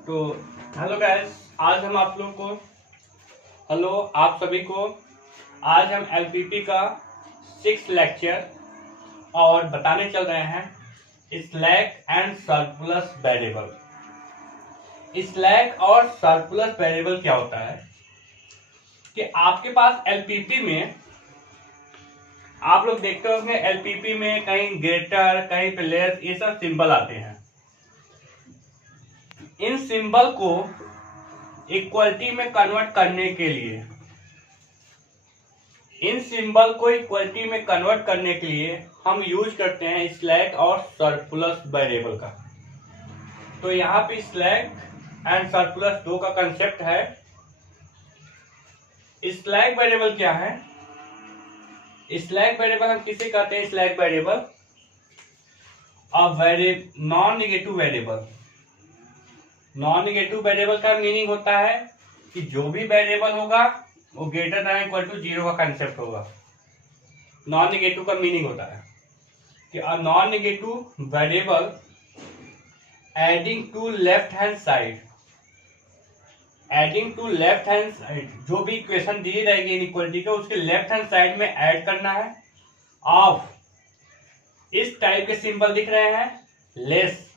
तो hello guys, आज हम आप लोग को हेलो आप सभी को आज हम एलपीपी का 6th लेक्चर और बताने चल रहे हैं slack and surplus variable. Slack और सरप्लस वेरिएबल क्या होता है कि आपके पास एलपीपी में आप लोग देखते होंगे, एलपीपी में कहीं ग्रेटर कहीं पे लेस ये सब सिंबल आते हैं। इन सिंबल को इक्वलिटी में कन्वर्ट करने के लिए हम यूज करते हैं स्लैक और सरप्लस वेरिएबल का। तो यहाँ पे स्लैक एंड सरप्लस दो का कंसेप्ट है। स्लैक वेरिएबल क्या है? स्लैक वेरिएबल हम किसे कहते हैं? Slack variable non negative variable. Non negative variable का मीनिंग होता है कि जो भी वेरिएबल होगा वो ग्रेटर देन इक्वल टू 0 का कंसेप्ट होगा। नॉन नेगेटिव का मीनिंग होता है कि a non negative variable adding to left hand side, जो भी इक्वेशन दी रहेगी इनइक्वालिटी का उसके लेफ्ट हैंड साइड में ऐड करना है ऑफ इस टाइप के सिंबल दिख रहे हैं, लेस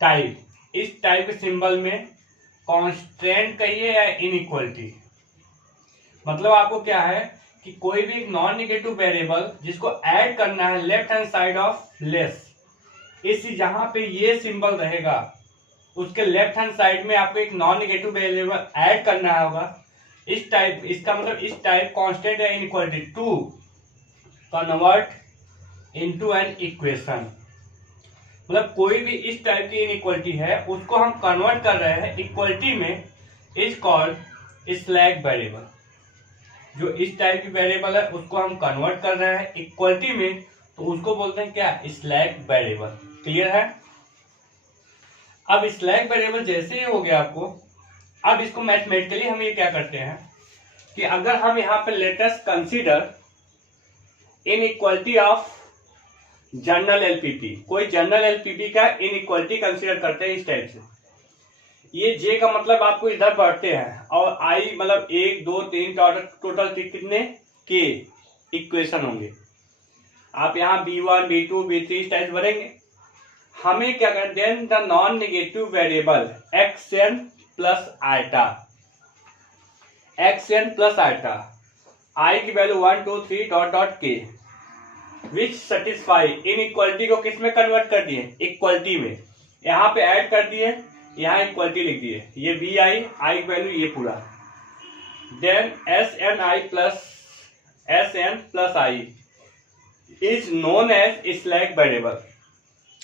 टाइप। इस टाइप के सिंबल में कांस्टेंट कहिए या इनइक्वालिटी, मतलब आपको क्या है कि कोई भी एक नॉन नेगेटिव वेरिएबल जिसको ऐड करना है left hand side of less, इस जहां पे ये सिंबल रहेगा उसके लेफ्ट हैंड साइड में आपको एक नॉन नेगेटिव वेरिएबल ऐड करना होगा इस टाइप। इसका मतलब इस टाइप कांस्टेंट या inequality to convert into an equation. मतलब कोई भी इस टाइप की इनइक्वालिटी है उसको हम कन्वर्ट कर रहे हैं इक्वालिटी में, इज कॉल्ड स्लैक वेरिएबल। जो इस टाइप की वेरिएबल है उसको हम कन्वर्ट कर रहे हैं इक्वालिटी में, तो उसको बोलते हैं क्या? Slack variable. क्लियर है? अब स्लैक वेरिएबल जैसे ही हो गया आपको, अब इसको मैथमेटिकली हम ये क्या करते हैं कि अगर हम यहाँ पे late us consider inequality of general LPP, कोई जनरल एलपीपी का इनइक्वालिटी कंसीडर करते हैं इस टाइप से। ये जे का मतलब आपको इधर बढ़ते हैं और आई मतलब 1 2 3 टोटल कितने के इक्वेशन होंगे। आप यहाँ B1 B2 B3 इस टाइप बढ़ेंगे। हमें क्या करते then the non negative variable xn plus eta, i की वैल्यू 1 2 3 डॉट डॉट के विच सेटिस्फाई इनइक्वालिटी को किस में कन्वर्ट कर दिए? इक्वालिटी में। यहाँ पे ऐड कर दिए, यहाँ इक्वालिटी लिख दिए, ये बी आई की वैल्यू ये पूरा, then S N plus I is known as slack variable.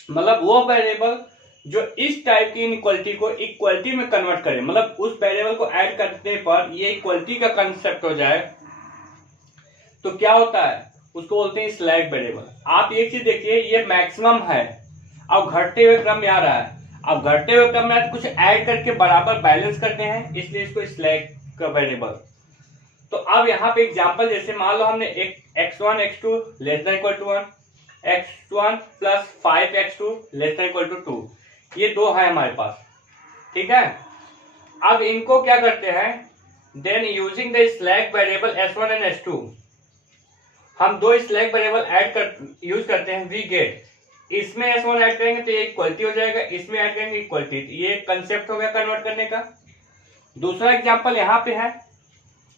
मतलब वो वेरिएबल जो इस टाइप की इनइक्वालिटी को इक्वालिटी में कन्वर्ट करे, मतलब उस वेरिएबल को ऐड करने पर ये इक्वालिटी का कंसेप्ट हो जाए, तो क्या होता है? उसको बोलते हैं स्लैक वेरिएबल। आप एक चीज देखिए, ये मैक्सिमम है, अब घटते हुए क्रम में आ रहा है। अब घटते हुए क्रम में कुछ ऐड करके बराबर बैलेंस करते हैं, इसलिए इसको स्लैक का वेरिएबल। तो अब यहाँ पे एग्जांपल, जैसे मान लो हमने एक x1 x2 less than equal to 1, x1 plus 5x2 less than equal to 2, ये दो है हमारे पास, ठीक है। अब इनको क्या करते हैं, then using the slack variable s1 and s2, हम दो स्लैक वेरिएबल यूज करते हैं, वी गेट, इसमें s1 ऐड करेंगे तो ये इक्वलिटी हो जाएगा, इसमें ऐड करेंगे इक्वलिटी, ये कंसेप्ट हो गया कन्वर्ट करने का। दूसरा एग्जांपल यहाँ पे है,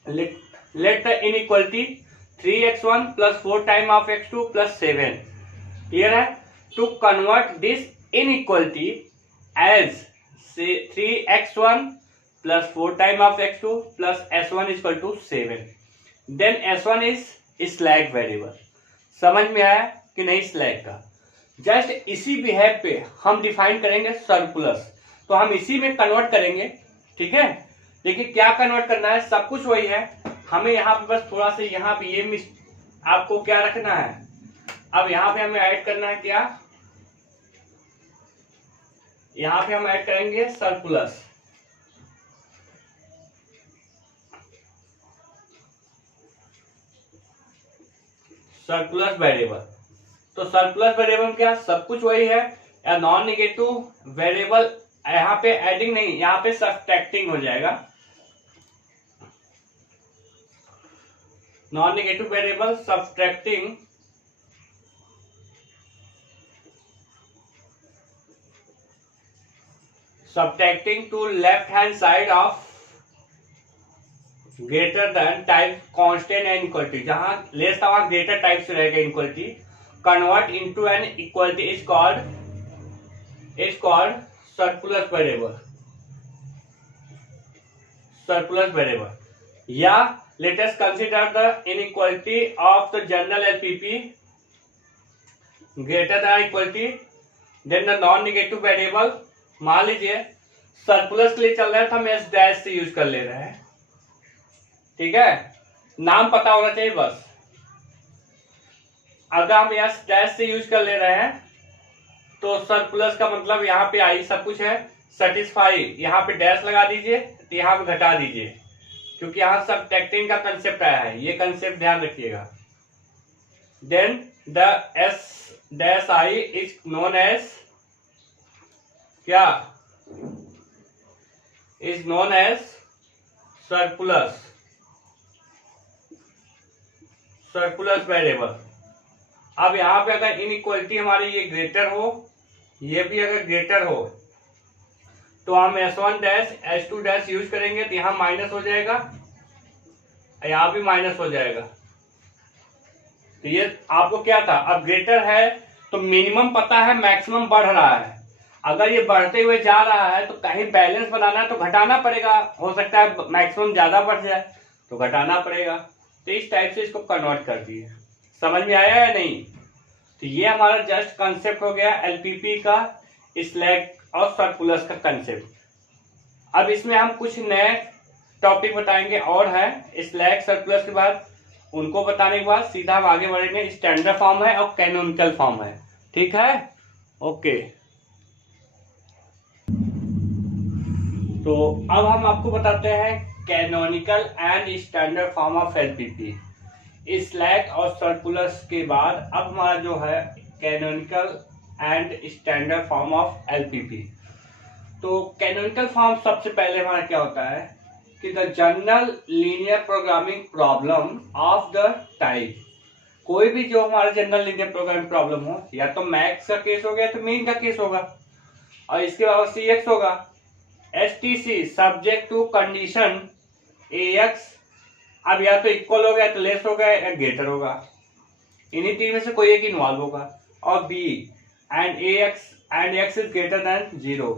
let the inequality 3x1 plus 4 time of x2 plus 7, clear है? To convert this inequality as 3x1 plus 4 time of x2 plus s1 equal to 7, then s1 is slack variable. समझ में आया कि नहीं? स्लैक का जस्ट इसी behave पे हम डिफाइन करेंगे सरप्लस, तो हम इसी में कन्वर्ट करेंगे, ठीक है। देखिए क्या कन्वर्ट करना है, सब कुछ वही है, हमें यहाँ पे बस थोड़ा सा यहाँ पे ये आपको क्या रखना है, अब यहाँ पे हमें ऐड करना है क्या, यहाँ पे हम ऐड करेंगे सरप्लस। सरप्लस वेरिएबल, तो सरप्लस वेरिएबल क्या? सब कुछ वही है, नॉन नेगेटिव वेरिएबल यहाँ पे एडिंग नहीं, यहाँ पे सब्ट्रैक्टिंग हो जाएगा। Non negative variable subtracting to left hand side of greater than type constant and equality, जहां लेस था वहां ग्रेटर टाइप से रहेगा equality, convert into an equality is called surplus variable. या let us consider the inequality of the general LPP greater than equality then the non negative variable. मान लीजिए surplus के लिए चल रहा है तो हम एस डैश से यूज कर ले रहे हैं, ठीक है, नाम पता होना चाहिए बस। अगर हम एस डैश से यूज कर ले रहे हैं तो सरप्लस का मतलब यहाँ पे आई सब कुछ है, सेटिस्फाई यहाँ पे डैश लगा दीजिए, तो यहाँ पे घटा दीजिए, क्योंकि यहाँ सब्ट्रैक्टिंग का कंसेप्ट आया है, ये कंसेप्ट ध्यान रखिएगा। Then the s dash i is known as क्या, is known as surplus variable. अब यहाँ पे अगर इनइक्वालिटी हमारी ये ग्रेटर हो, ये भी अगर ग्रेटर हो, तो हम S1 dash S2 dash use करेंगे, तो यहाँ माइनस हो जाएगा, यहाँ भी माइनस हो जाएगा। तो ये आपको क्या था, अब ग्रेटर है तो मिनिमम पता है, मैक्सिमम बढ़ रहा है। अगर ये बढ़ते हुए जा रहा है तो कहीं बैलेंस बनाना है तो घटाना पड़ेगा, हो सकता है मैक्सिमम ज्यादा बढ़ जाए तो घटाना पड़ेगा। तो इस टाइप से इसको कन्वर्ट कर दिए। समझ में आया या नहीं? तो ये हमारा जस्ट कंसेप्ट हो गया एलपीपी का, स्लैक और सरप्लस का कंसेप्ट। अब इसमें हम कुछ नए टॉपिक बताएंगे और है स्लैक सरप्लस के बाद, उनको बताने के बाद सीधा हम आगे बढ़ेंगे। स्टैंडर्ड फॉर्म है और कैनोनिकल फॉर्म है, ठीक है, ओके। तो अब हम आपको बताते हैं canonical and standard form of LPP. Slack और सरप्लस के बाद अब हमारा जो है canonical and standard form of LPP. तो कैनोनिकल फॉर्म सबसे पहले हमारा क्या होता है कि the general linear programming problem of the type, कोई भी जो हमारा जनरल लीनियर प्रोग्रामिंग प्रॉब्लम हो, या तो मैक्स का केस हो गया तो मीन का केस होगा, और इसके बाद सीएक्स होगा। STC subject to condition AX, अब या तो इक्वल हो गया तो लेस होगा या ग्रेटर होगा, इन्हीं तीन में से कोई एक इन्वॉल्व होगा। और B and X is greater than 0,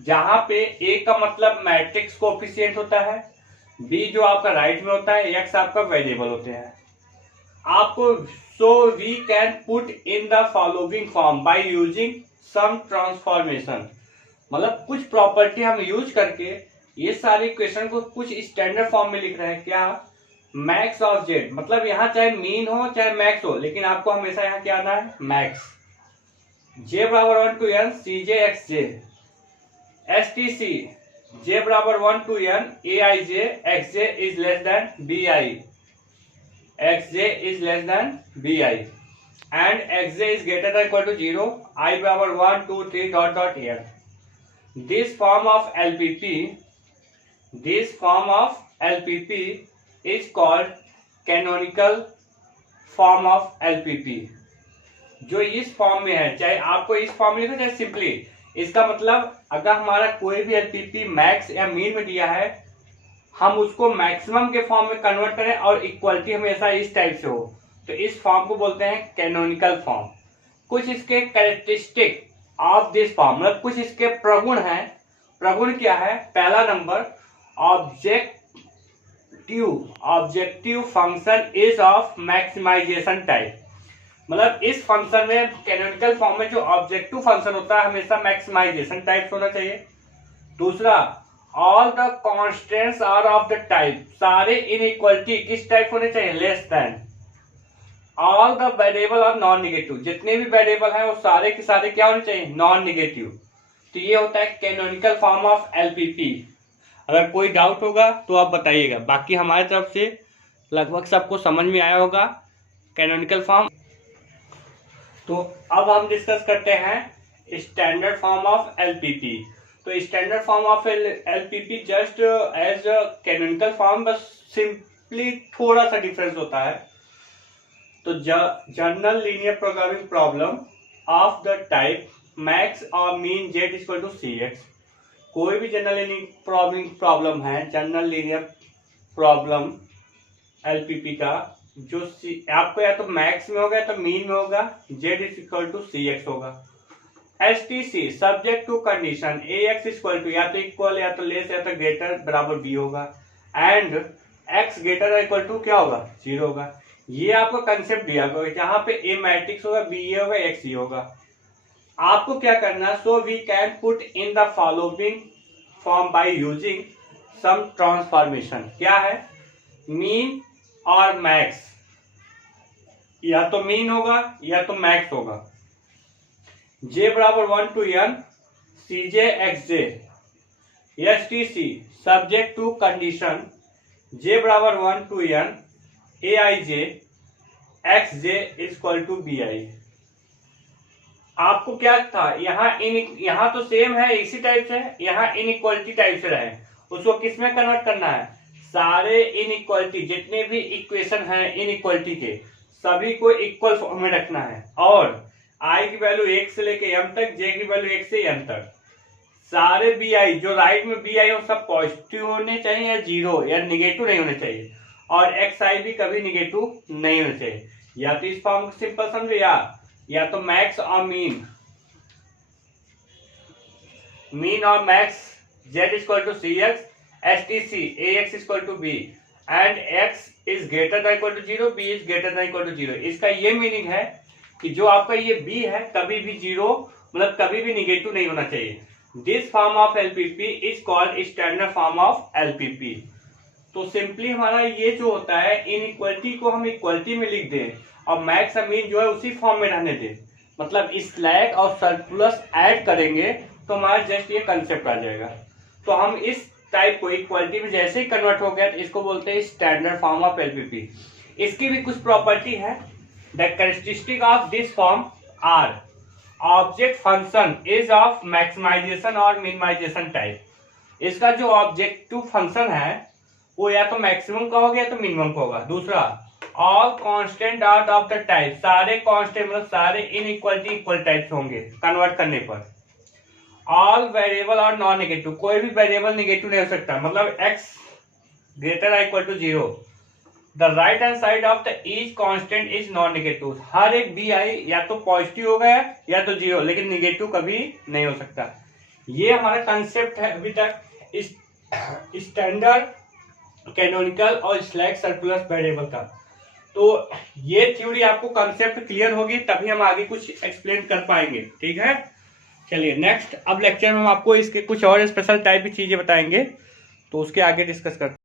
जहां पे ए का मतलब मैट्रिक्स कोएफिशिएंट होता है, बी जो आपका राइट में होता है, एक्स आपका वेरिएबल होते हैं। आपको so we can put in the following form by using some transformation, मतलब कुछ प्रॉपर्टी हम यूज करके ये सारे इक्वेशन को कुछ स्टैंडर्ड फॉर्म में लिख रहे हैं। क्या, मैक्स ऑफ जेड, मतलब यहाँ चाहे मीन हो चाहे मैक्स हो, लेकिन आपको हमेशा यहाँ क्या आना है, मैक्स। जे बराबर 1 to n c j x j, s T c j बराबर 1 to n a i j x j is less than b i, x j is less than b i, and x j is greater than equal to 0, i बराबर 1 2 3 dot dot n. This form of LPP is called canonical form of LPP। जो इस form में है, चाहे आपको इस form में लिखो चाहे सिंपली, इसका मतलब अगर हमारा कोई भी LPP मैक्स या मीन में दिया है, हम उसको मैक्सिमम के फॉर्म में कन्वर्ट करें और इक्वलिटी हमेशा इस टाइप से हो, तो इस फॉर्म को बोलते हैं कैनोनिकल फॉर्म। कुछ इसके कैरेक्टरिस्टिक ऑफ दिस फॉर्म, मतलब कुछ इसके प्रगुण हैं। प्रगुण क्या है, पहला number objective function is of maximization type, मतलब इस फंक्शन में कैनोनिकल फॉर्म में जो ऑब्जेक्टिव फंक्शन होता है हमेशा मैक्सिमाइजेशन टाइप होना चाहिए। दूसरा, all the constants are of the type, सारे इनइक्वालिटी किस टाइप होने चाहिए, less than. All the variable और नॉन निगेटिव, जितने भी वेरिएबल हैं वो सारे के सारे क्या होने चाहिए, नॉन निगेटिव। तो ये होता है कैनोनिकल फॉर्म ऑफ एलपीपी। अगर कोई डाउट होगा तो आप बताइएगा, बाकी हमारी तरफ से लगभग सबको समझ में आया होगा कैनोनिकल फॉर्म। तो अब हम डिस्कस करते हैं स्टैंडर्ड फॉर्म ऑफ एलपीपी। तो standard form of LPP just as canonical form, बस सिंपली थोड़ा सा डिफरेंस होता है। तो general linear programming problem of the type max और min z equal to C x. कोई भी जनरल लीनियर प्रॉब्लम है, जनरल लीनियर प्रॉब्लम एलपीपी का, जो आपको या तो मैक्स में होगा या तो मीन में होगा, z is equal to C x होगा। STC subject to condition a x equal to या तो इक्वल या तो लेस या तो ग्रेटर बराबर बी होगा, and X greater equal to क्या होगा, 0 होगा। ये आपको कंसेप्ट दिया होगा, जहां पे ए मैट्रिक्स होगा, बी ए होगा, एक्स ई होगा। आपको क्या करना, so we can put in the following form by using some transformation. क्या है, मीन और मैक्स, या तो मीन होगा या तो मैक्स होगा। j बराबर 1 to n cj xj, stc subject to कंडीशन j बराबर 1 to n aij xj equal to bi। आपको क्या था, यहाँ तो सेम है, इसी टाइप से, यहाँ इनइक्वालिटी टाइप से रहे, उसको किस में कन्वर्ट करना है, सारे इनइक्वालिटी जितने भी इक्वेशन हैं इनइक्वालिटी के सभी को इक्वल फॉर्म में रखना है, और i की वैल्यू 1 से लेके m तक, j की वैल्यू 1 से m तक, सारे bi जो राइट में bi हो सब पॉजिटिव होने चाहिए या 0 या निगेटिव नहीं होने चाहिए, और xi भी कभी निगेटिव नहीं होने चाहिए। या तो इस फॉर्म को सिंपल समझो, या तो मैक्स और मीन और max z equal to C X, S T C A x equal to B, and x is greater than equal to 0, b is greater than equal to 0। इसका ये meaning है कि जो आपका ये b है कभी भी 0 मतलब कभी भी निगेटिव नहीं होना चाहिए। This form of LPP is called standard form of LPP. तो सिंपली हमारा ये जो होता है, इनइक्वालिटी को हम इक्वालिटी में लिख दें और मैक्स और मीन जो है उसी फॉर्म में रहने दें, मतलब स्लैक और सरप्लस ऐड करेंगे तो हमारा जस्ट ये कंसेप्ट आ जाएगा। तो हम इस टाइप को इक्वालिटी में जैसे ही कन्वर्ट हो गया तो इसको बोलते हैं स्टैंडर्ड फॉर्म ऑफ एलपीपी। इसकी भी कुछ प्रॉपर्टी है। The characteristic of this form are object function is of maximization और मिनिमाइजेशन टाइप। इसका जो ऑब्जेक्टिव फंक्शन है वो या तो मैक्सिमम का होगा या तो मिनिमम का होगा। दूसरा, all constant out of the type, सारे कांस्टेंट मतलब सारे इनइक्वालिटी इक्वल टाइप होंगे कन्वर्ट करने पर। ऑल वेरिएबल और नॉन नेगेटिव, कोई भी वेरिएबल नेगेटिव नहीं हो सकता, मतलब x greater equal to 0। The right hand side of the each constant is non negative, हर एक bi या तो पॉजिटिव होगा या तो 0, लेकिन नेगेटिव कभी नहीं हो सकता। ये हमारा कंसेप्ट है अभी तक स्टैंडर्ड, कैनोनिकल और स्लैक सर्कुलर वेरिएबल का। तो ये थ्योरी आपको कंसेप्ट क्लियर होगी तभी हम आगे कुछ एक्सप्लेन कर पाएंगे, ठीक है। चलिए नेक्स्ट, अब लेक्चर में हम आपको इसके कुछ और स्पेशल टाइप की चीजें बताएंगे, तो उसके आगे डिस्कस करते हैं।